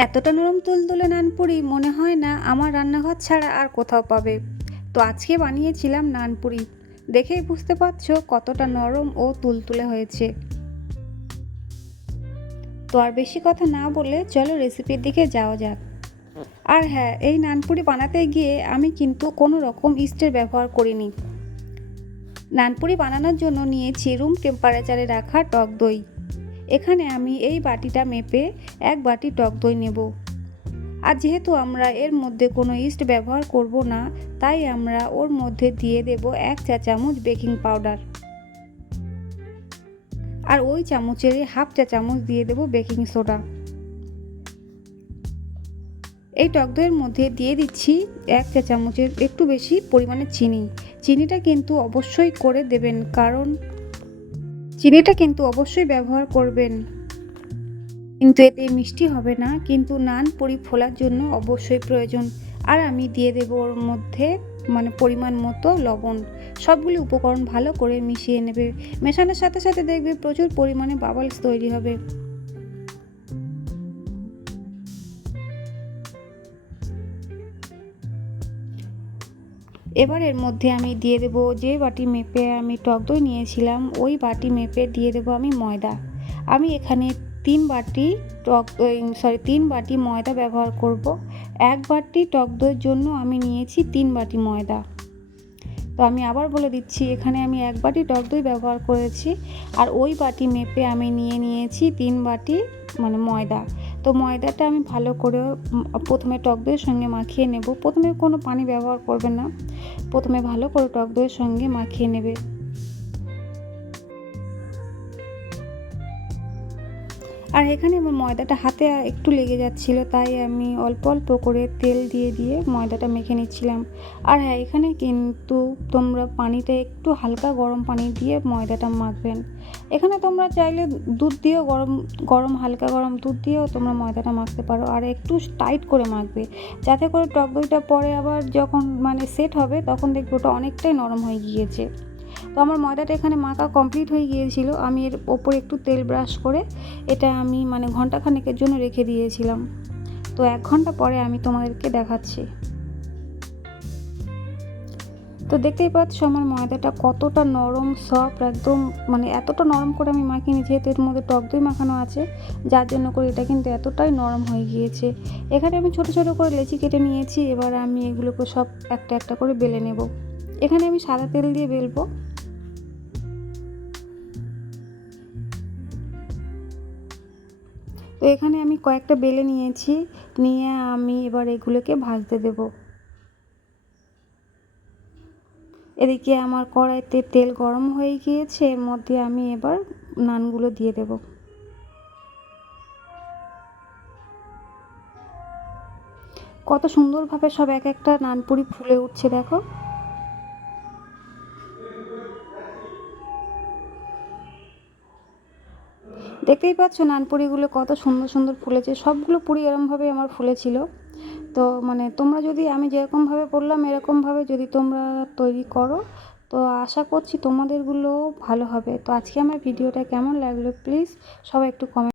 এতটা নরম তুলতুলে নানপুরি মনে হয় না আমার রান্নাঘর ছাড়া আর কোথাও পাবে। তো আজকে বানিয়েছিলাম নানপুরি, দেখেই বুঝতে পারছো কতটা নরম ও তুলতুলে হয়েছে। তো আর বেশি কথা না বলে চলো রেসিপির দিকে যাওয়া যাক। আর হ্যাঁ, এই নানপুরি বানাতে গিয়ে আমি কিন্তু কোনো রকম ইস্টের ব্যবহার করিনি। নানপুরি বানানোর জন্য নিয়েছি রুম টেম্পারেচারে রাখা টক দই। এখানে আমি এই বাটিটা মেপে 1 বাটি টক দই নেব। আর যেহেতু আমরা এর মধ্যে কোনো ইস্ট ব্যবহার করব না, তাই আমরা ওর মধ্যে দিয়ে দেব 1 চা চামচ বেকিং পাউডার, আর ওই চামচের 1/2 চা চামচ দিয়ে দেব বেকিং সোডা। এই টক দইয়ের মধ্যে দিয়ে দিচ্ছি 1 চা চামচের একটু বেশি পরিমাণে চিনি। চিনিটা কিন্তু অবশ্যই করে দেবেন, কারণ চিনিটা কিন্তু অবশ্যই ব্যবহার করবেন, কিন্তু এতে মিষ্টি হবে না, কিন্তু নানপুরি ফোলার জন্য অবশ্যই প্রয়োজন। আর আমি দিয়ে দেব ওর মধ্যে পরিমাণ মতো লবণ। সবগুলি উপকরণ ভালো করে মিশিয়ে নেবে। মেশানোর সাথে সাথে দেখবে প্রচুর পরিমাণে বাবলস তৈরি হবে। এবার এর মধ্যে আমি দিয়ে দেব যে বাটি মেপে আমি টক দই নিয়েছিলাম, ওই বাটি মেপে দিয়ে দেব আমি ময়দা। আমি এখানে 3 বাটি ময়দা ব্যবহার করব। 1 বাটি টক দইয়ের জন্য আমি নিয়েছি 3 বাটি ময়দা। তো আমি আবার বলে দিচ্ছি, এখানে আমি 1 বাটি টক দই ব্যবহার করেছি, আর ওই বাটি মেপে আমি নিয়েছি 3 বাটি ময়দা। তো ময়দাটা আমি ভালো করে প্রথমে টক দইয়ের সঙ্গে মাখিয়ে নেব। প্রথমে কোনো পানি ব্যবহার করবে না, প্রথমে ভালো করে টক দইয়ের সঙ্গে মাখিয়ে নেবে। আর এখানে আমার ময়দাটা হাতে একটু লেগে যাচ্ছিল, তাই আমি অল্প অল্প করে তেল দিয়ে ময়দাটা মেখে নিচ্ছিলাম। আর হ্যাঁ, এখানে কিন্তু তোমরা পানিতে একটু হালকা গরম পানি দিয়ে ময়দাটা মাখবেন। এখানে তোমরা চাইলে দুধ দিয়েও গরম হালকা গরম দুধ দিয়েও তোমরা ময়দাটা মাখতে পারো। আর একটু টাইট করে মাখবে, যাতে করে টক দইটা পরে আবার যখন সেট হবে তখন দেখবে ওটা অনেকটাই নরম হয়ে গিয়েছে। তো আমার ময়দাটা এখানে মাখা কমপ্লিট হয়ে গিয়েছিল। আমি এর ওপরে একটু তেল ব্রাশ করে এটা আমি ঘন্টাখানেকের জন্য রেখে দিয়েছিলাম। তো 1 ঘন্টা পরে আমি তোমাদেরকে দেখাচ্ছি। তো দেখতেই পাচ্ছ আমার ময়দাটা কতটা নরম সফট, একদম এতটা নরম করে আমি মাখিনি, যেহেতু এর মধ্যে টক দই মাখানো আছে, যার জন্য করে এটা কিন্তু এতটাই নরম হয়ে গিয়েছে। এখানে আমি ছোট ছোট করে লেচি কেটে নিয়েছি। এবার আমি এগুলোকে সব একটা একটা করে বেলে নেব। এখানে আমি সাদা তেল দিয়ে বেলবো। তো এখানে আমি কয়েকটা বেলে নিয়েছি, নিয়ে আমি এবার এগুলোকে ভাজতে দেব। এদিকে আমার কড়াইতে তেল গরম হয়ে গিয়েছে, এর মধ্যে আমি এবার নানগুলো দিয়ে দেব। কত সুন্দরভাবে সব এক একটা নানপুরি ফুলে উঠছে দেখো। দেখতেই পাচ্ছ নানপুরিগুলো কত সুন্দর সুন্দর ফুলেছে। সবগুলো পুরি এরমভাবে আমার ফুলেছিল। তো তোমরা যদি আমি যেরকমভাবে বললাম এরকমভাবে যদি তোমরা তৈরি করো, তো আশা করছি তোমাদেরগুলোও ভালো হবে। তো আজকে আমার ভিডিওটা কেমন লাগলো প্লিজ সবাই একটু কমেন্ট